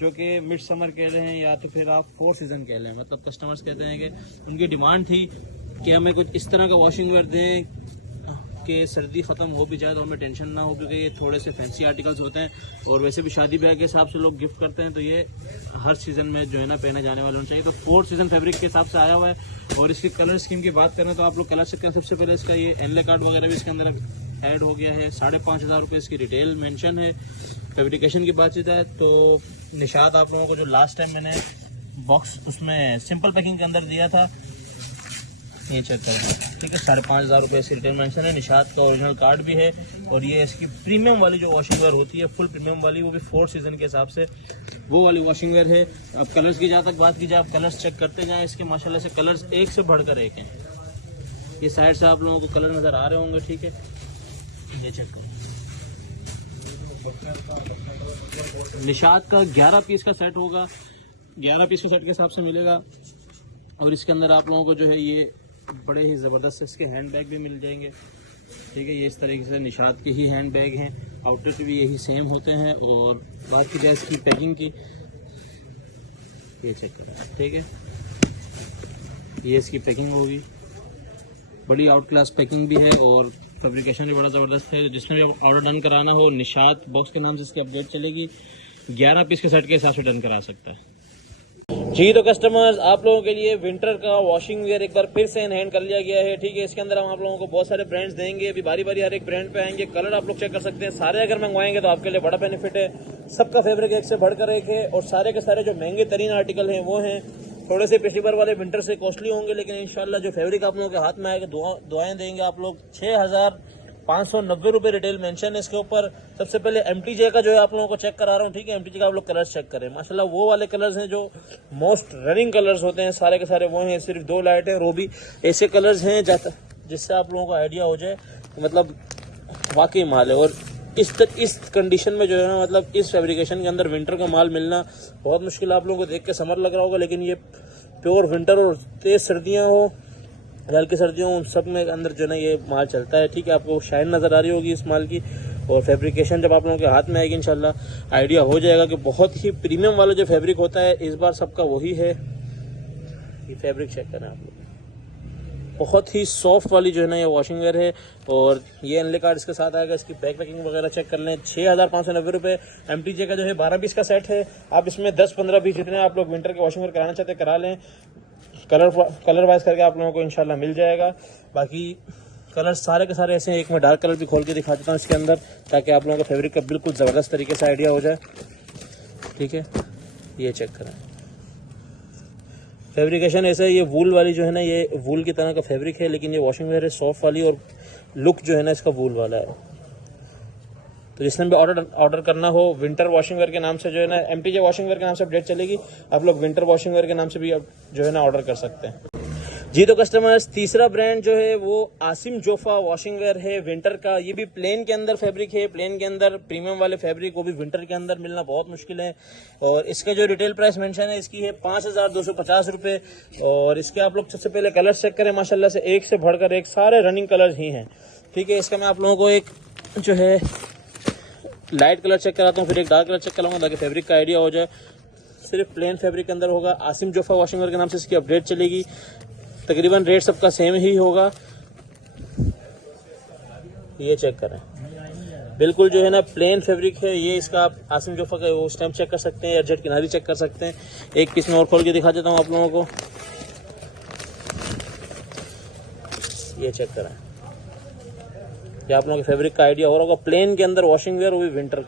जो कि मिड समर कह रहे हैं या तो फिर आप 4 सीजन कह रहे हैं। मतलब कस्टमर्स कहते हैं कि उनकी डिमांड थी कि हमें कुछ इस तरह का वॉशिंग वेयर दें कि सर्दी ख़त्म हो भी जाए तो हमें टेंशन ना हो, क्योंकि ये थोड़े से फैंसी आर्टिकल्स होते हैं और वैसे भी शादी ब्याह के हिसाब से लोग गिफ्ट करते हैं, तो ये हर सीज़न में जो है ना पहने जाने वाले होने चाहिए। तो 4 सीज़न फैब्रिक के हिसाब से आया हुआ है। और इसकी कलर स्कीम की बात करें तो आप लोग कलर सकते हैं। सबसे पहले इसका ये एनले कार्ड वगैरह भी इसके अंदर ऐड हो गया है। 5,500 रुपये इसकी रिटेल मेंशन है। फैब्रिकेशन की बातचीत है तो निशात आप लोगों को जो लास्ट टाइम मैंने बॉक्स उसमें सिंपल पैकिंग के अंदर दिया था, ये चेक करें, ठीक है। 5,500 रुपये इसकी रिटेल मेंशन है। निशात का ओरिजिनल कार्ड भी है और ये इसकी प्रीमियम वाली जो वॉशिंग वेयर होती है, फुल प्रीमियम वाली, वो भी 4 सीजन के हिसाब से वो वाली वॉशिंग वेयर है। अब कलर्स की जहाँ तक बात की जाए, आप कलर्स चेक करते जाएँ। इसके माशाल्लाह से कलर्स एक से बढ़कर एक हैं। ये साइड से आप लोगों को कलर नज़र आ रहे होंगे, ठीक है। ये चेक करें, निशात का 11 पीस का सेट होगा, 11 पीस के सेट के हिसाब से मिलेगा। और इसके अंदर आप लोगों को जो है ये बड़े ही ज़बरदस्त इसके हैंड बैग भी मिल जाएंगे, ठीक है। ये इस तरीके से निशात के ही हैंड बैग हैं, आउटलेट भी यही सेम होते हैं। और बात की जाए इसकी पैकिंग की, ये चेक करें, ठीक है। ये इसकी पैकिंग होगी, बड़ी आउट क्लास पैकिंग भी है और फैब्रिकेशन भी बड़ा ज़बरदस्त है। जिसने भी ऑर्डर डन कराना हो, निशात बॉक्स के नाम से इसकी अपडेट चलेगी। 11 पीस के सेट के हिसाब से डन करा सकता है। जी तो कस्टमर्स आप लोगों के लिए विंटर का वॉशिंग वेयर एक बार फिर से इन हैंड कर लिया गया है, ठीक है। इसके अंदर हम आप लोगों को बहुत सारे ब्रांड्स देंगे, अभी बारी बारी हर एक ब्रांड पे आएंगे। कलर आप लोग चेक कर सकते हैं, सारे अगर मंगवाएंगे तो आपके लिए बड़ा बेनिफिट है। सबका फैब्रिक एक से बढ़कर एक है और सारे के सारे जो महंगे तरीन आर्टिकल हैं वो हैं। थोड़े से पिछली बार वाले विंटर से कॉस्टली होंगे, लेकिन इंशाल्लाह जो फैब्रिक आप लोगों के हाथ में आएगा दुआएं देंगे आप लोग। 6,590 रुपये रिटेल मेंशन है इसके ऊपर। सबसे पहले MTJ का जो है आप लोगों को चेक करा रहा हूँ, ठीक है। MTJ का आप लोग कलर्स चेक करें, माशाल्लाह वो वाले कलर्स हैं जो मोस्ट रनिंग कलर्स होते हैं, सारे के सारे वो हैं। सिर्फ 2 लाइट है, वो भी ऐसे कलर्स हैं जिससे आप लोगों को आइडिया हो जाए, मतलब वाकई माल है। और इस कंडीशन में जो है ना, मतलब इस फैब्रिकेशन के अंदर विंटर का माल मिलना बहुत मुश्किल। आप लोगों को देख के समर लग रहा होगा, लेकिन ये प्योर विंटर और तेज़ सर्दियाँ हो, हल्की सर्दियों, उन सब में अंदर जो है ना ये माल चलता है, ठीक है। आपको शाइन नज़र आ रही होगी इस माल की। और फैब्रिकेशन जब आप लोगों के हाथ में आएगी इंशाल्लाह आइडिया हो जाएगा कि बहुत ही प्रीमियम वाला जो फैब्रिक होता है इस बार सबका वही है। ये फैब्रिक चेक करें आप लोग, बहुत ही सॉफ्ट वाली जो है ना ये वॉशिंग वेयर है। और ये एनले कार्ड इसके साथ आएगा। इसकी बैक पैकिंग वगैरह चेक कर लें। 6,590 रुपये। MTJ का जो है 12 पीस का सेट है। आप इसमें 10-15 पीस जितने आप लोग विंटर के वॉशिंग वेयर कराना चाहते हैं करा लें। कलर वाइज करके आप लोगों को इंशाल्लाह मिल जाएगा। बाकी कलर सारे के सारे ऐसे हैं। एक मैं डार्क कलर भी खोल के दिखा देता हूँ इसके अंदर, ताकि आप लोगों को फैब्रिक का बिल्कुल ज़बरदस्त तरीके से आइडिया हो जाए, ठीक है। ये चेक करें, फैब्रिकेशन ऐसा है। ये वूल वाली जो है ना, ये वूल की तरह का फैब्रिक है, लेकिन ये वॉशिंग वेयर है सॉफ्ट वाली और लुक जो है ना इसका वूल वाला है। तो जिसने भी ऑर्डर करना हो विंटर वॉशिंग वेयर के नाम से जो है ना, MTJ वॉशिंग वेयर के नाम से अपडेट चलेगी। आप लोग विंटर वॉशिंग वेयर के नाम से भी जो है ना ऑर्डर कर सकते हैं। जी तो कस्टमर्स तीसरा ब्रांड जो है वो आसिम जोफा वॉशिंग वेयर है विंटर का। ये भी प्लेन के अंदर फैब्रिक है, प्लेन के अंदर प्रीमियम वाले फैब्रिक, वो भी विंटर के अंदर मिलना बहुत मुश्किल है। और इसका जो रिटेल प्राइस मेंशन है इसकी है 5,250 रुपये। और इसके आप लोग सबसे पहले कलर चेक करें, माशाल्लाह से एक से बढ़कर एक सारे रनिंग कलर्स ही हैं, ठीक है। इसका मैं आप लोगों को एक जो है लाइट कलर चेक कराता हूँ, फिर एक डार्क कलर चेक कराऊंगा ताकि फैब्रिक का आइडिया हो जाए। सिर्फ प्लेन फैब्रिक के अंदर होगा। आसिम जोफा वॉशिंग वेयर के नाम से इसकी अपडेट चलेगी। तकरीबन रेट सबका सेम ही होगा। ये चेक करें, बिल्कुल जो है ना प्लेन फैब्रिक है। ये इसका आप आसिम जोफा का वो स्टैम्प चेक कर सकते हैं, एडजस्ट किनारी चेक कर सकते हैं। एक पीस में और खोल के दिखा देता हूँ आप लोगों को। ये चेक करें, ये आप लोगों के फैब्रिक का आइडिया हो रहा होगा। प्लेन के अंदर वॉशिंग वेयर, वो भी विंटर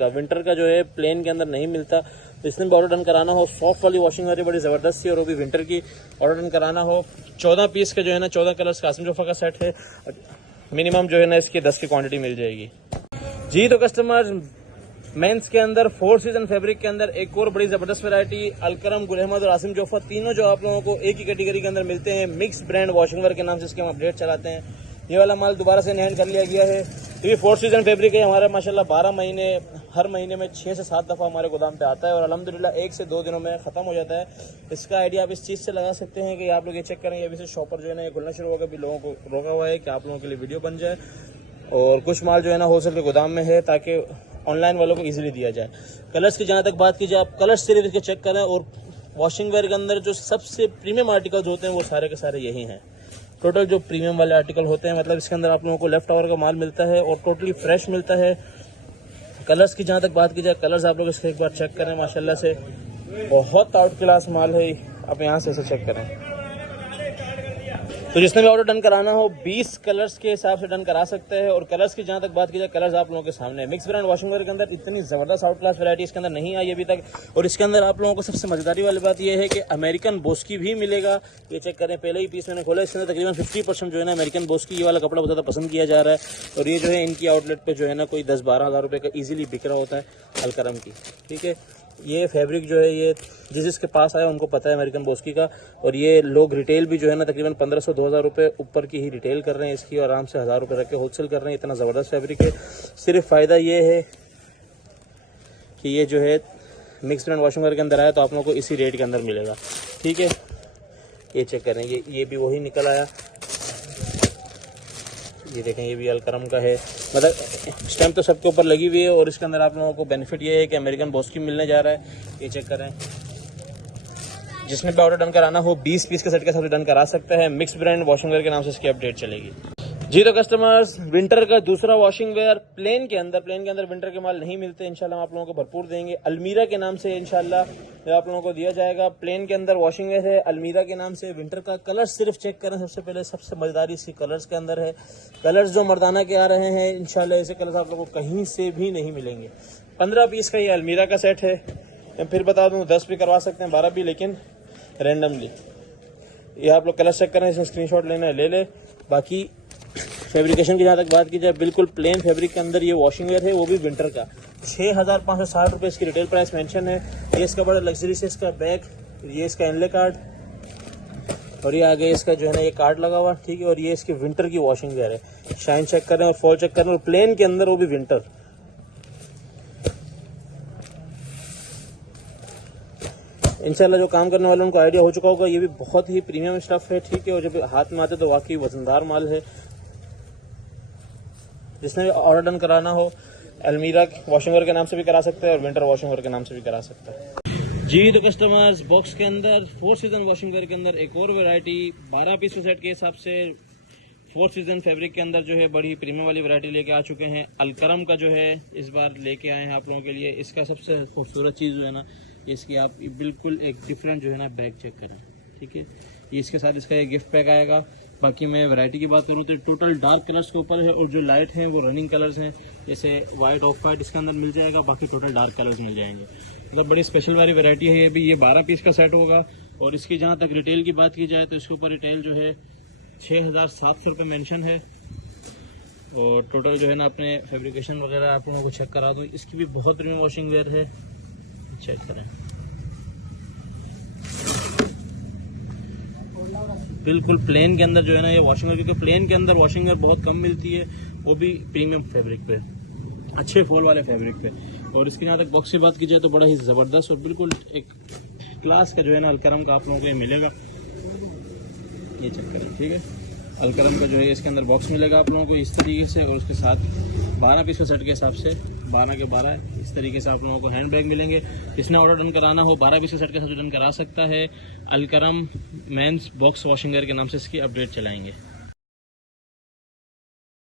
का जो है प्लेन के अंदर नहीं मिलता। तो इसमें भी ऑर्डर डन कराना हो, सॉफ्ट वाली वॉशिंग वेयर बड़ी ज़बरदस्त थी और वो भी विंटर की ऑर्डर डन कराना हो। 14 पीस का जो है ना 14 कलर्स का आसिम जोफा का सेट है। मिनिमम जो है ना इसकी 10 की क्वांटिटी मिल जाएगी। जी तो कस्टमर मेंस के अंदर 4 सीजन फैब्रिक के अंदर एक और बड़ी ज़बरदस्त वैरायटी अलकरम, गुल अहमद और आसिम जोफा, तीनों जो आप लोगों को एक ही कैटेगरी के अंदर मिलते हैं। मिक्स ब्रांड वॉशिंग वेयर के नाम से इसके हम अपडेट चलाते हैं। ये वाला माल दोबारा से हैंड कर लिया गया है। ये भी 4th सीजन फैब्रिक है हमारा माशाल्लाह 12 महीने, हर महीने में 6 से 7 दफ़ा हमारे गोदाम पे आता है और अल्हम्दुलिल्लाह 1 से 2 दिनों में ख़त्म हो जाता है। इसका आइडिया आप इस चीज़ से लगा सकते हैं कि आप लोग ये चेक करें, अभी से शॉपर जो है ना ये खुलना शुरू होगा, भी लोगों को रोका हुआ है कि आप लोगों के लिए वीडियो बन जाए और कुछ माल जो है ना होलसेल के गोदाम में है ताकि ऑनलाइन वालों को ईजिली दिया जाए। कलर्स की जहाँ तक बात की जाए, आप कलर्स सिर्फ इसके चेक करें और वॉशिंग वेयर के अंदर जो सबसे प्रीमियम आर्टिकल्स होते हैं वो सारे के सारे यही हैं। टोटल जो प्रीमियम वाले आर्टिकल होते हैं, मतलब इसके अंदर आप लोगों को लेफ्ट ओवर का माल मिलता है और टोटली फ्रेश मिलता है। कलर्स की जहाँ तक बात की जाए, कलर्स आप लोग इसके एक बार चेक करें, माशाल्लाह से बहुत आउट क्लास माल है। आप यहाँ से इसे चेक करें। तो जिसने भी ऑर्डर डन कराना हो 20 कलर्स के हिसाब से डन करा सकते हैं। और कलर्स की जहाँ तक बात की जाए, कलर्स आप लोगों के सामने है। मिक्स ब्रांड वॉशिंग वेयर के अंदर इतनी ज़बरदस्त आउट क्लास वैरायटी इसके अंदर नहीं आई अभी तक। और इसके अंदर आप लोगों को सबसे मजेदारी वाली बात यह है कि अमेरिकन बोस्की भी मिलेगा। ये चेक करें, पहले ही पीस मैंने खोला, इसके अंदर तकरीबन 50% जो है ना अमेरिकन बोस्की, ये वाला कपड़ा बहुत ज़्यादा पसंद किया जा रहा है। और ये जो है इनकी आउटलेट पर जो है ना कोई 10-12 हज़ार रुपये का ईजिली बिक रहा होता है अलकरम की। ठीक है, ये फैब्रिक जो है ये जिसके पास आया उनको पता है अमेरिकन बोस्की का। और ये लोग रिटेल भी जो है ना तकरीबन 1500-2000 रुपये ऊपर की ही रिटेल कर रहे हैं इसकी, और आराम से 1000 रुपये रख के होलसेल कर रहे हैं। इतना ज़बरदस्त फैब्रिक है। सिर्फ फ़ायदा ये है कि ये जो है मिक्स ब्रांड वॉशिंग वेयर के अंदर आया तो आप लोगों को इसी रेट के अंदर मिलेगा। ठीक है, ये चेक करें, ये भी वही निकल आया। ये देखें, ये भी अलकरम का है। मतलब स्टैम्प तो सबके ऊपर लगी हुई है और इसके अंदर आप लोगों को बेनिफिट ये है कि अमेरिकन बोस्की मिलने जा रहा है। ये चेक करें, जिसमें भी ऑर्डर डन कराना हो 20 पीस के सेट के साथ डन करा सकता है। मिक्स ब्रांड वॉशिंग वेयर के नाम से इसकी अपडेट चलेगी। जी तो कस्टमर्स, विंटर का दूसरा वॉशिंग वेयर प्लेन के अंदर विंटर के माल नहीं मिलते। इंशाल्लाह आप लोगों को भरपूर देंगे। अलमीरा के नाम से इंशाल्लाह आप लोगों को दिया जाएगा। प्लेन के अंदर वॉशिंग वेयर है, अलमीरा के नाम से विंटर का। कलर सिर्फ चेक करें, सबसे पहले सबसे मजेदारी इसकी कलर्स के अंदर है। कलर्स जो मर्दाना के आ रहे हैं इंशाल्लाह ऐसे कलर्स आप लोगों को कहीं से भी नहीं मिलेंगे। 15 पीस का ये अलमीरा का सेट है। मैं फिर बता दूं 10 भी करवा सकते हैं, 12 भी, लेकिन रैंडमली। ये आप लोग कलर चेक करें, इसमें स्क्रीनशॉट लेना है ले ले। बाकी फैब्रिकेशन की जहाँ तक बात की जाए, बिल्कुल प्लेन फैब्रिक के अंदर ये वॉशिंग वेयर है, वो भी विंटर का। 6560 रुपये इसकी रिटेल प्राइस मेंशन है। ये इसका बड़ा लग्जरी से इसका बैग, ये इसका इनले कार्ड और ये आगे इसका जो है ना ये कार्ड लगा हुआ। ठीक है, और ये इसकी विंटर की वॉशिंग वेयर है। शाइन चेक करें और फॉल चेक करें, और प्लेन के अंदर वो भी विंटर। इंशाल्लाह जो काम करने वाले उनको आइडिया हो चुका होगा। ये भी बहुत ही प्रीमियम स्टफ है। ठीक है, और जब हाथ में आते तो वाकई वजनदार माल है। जिसने भी ऑर्डर डन कराना हो अलमीरा वॉशिंग वेयर के नाम से भी करा सकते हैं और विंटर वॉशिंग वेयर के नाम से भी करा सकते हैं। जी तो कस्टमर्स, बॉक्स के अंदर 4th सीजन वॉशिंग वेयर के अंदर एक और वैरायटी 12 पीस के सेट के हिसाब से 4th सीजन फैब्रिक के अंदर जो है बड़ी प्रीमियम वाली वैरायटी लेके आ चुके हैं। अलकरम का जो है इस बार लेके आए हैं आप लोगों के लिए। इसका सबसे खूबसूरत चीज़ जो है ना, इसकी आप बिल्कुल एक डिफरेंट जो है ना बैग चेक करें। ठीक है, ये इसके साथ इसका ये गिफ्ट पैक आएगा। बाकी मैं वैरायटी की बात करूँ तो टोटल डार्क कलर्स के ऊपर है और जो लाइट हैं वो रनिंग कलर्स हैं, जैसे वाइट ऑफ वाइट इसके अंदर मिल जाएगा। बाकी टोटल डार्क कलर्स मिल जाएंगे। मतलब बड़ी स्पेशल वाली वैरायटी है ये भी। ये 12 पीस का सेट होगा। और इसकी जहाँ तक रिटेल की बात की जाए तो इसके ऊपर रिटेल जो है 6700 रुपये मेंशन है। और टोटल जो है ना अपने फैब्रिकेशन वगैरह आप लोगों को चेक करा दूँ। इसकी भी बहुत प्रीमियम वॉशिंग वेयर है, चेक करें। बिल्कुल प्लेन के अंदर जो है ना ये वॉशिंग वेयर, क्योंकि प्लेन के अंदर वॉशिंग वेयर बहुत कम मिलती है, वो भी प्रीमियम फैब्रिक पे, अच्छे फॉल वाले फैब्रिक पे। और इसकी जहाँ तक बॉक्स की बात की जाए तो बड़ा ही ज़बरदस्त और बिल्कुल एक क्लास का जो है ना अलकरम का आप लोगों को ये मिलेगा। ये चेक करें। ठीक है, अलकरम का जो है इसके अंदर बॉक्स मिलेगा आप लोगों को इस तरीके से। और उसके साथ 12 पीस का सेट के हिसाब से 12 के 12 इस तरीके से आप लोगों को हैंड बैग मिलेंगे। जिसने ऑर्डर डन कराना हो 12 पीस के सेट के साथ डन करा सकता है। Alkaram men's box washing wear के नाम से इसकी अपडेट चलाएंगे।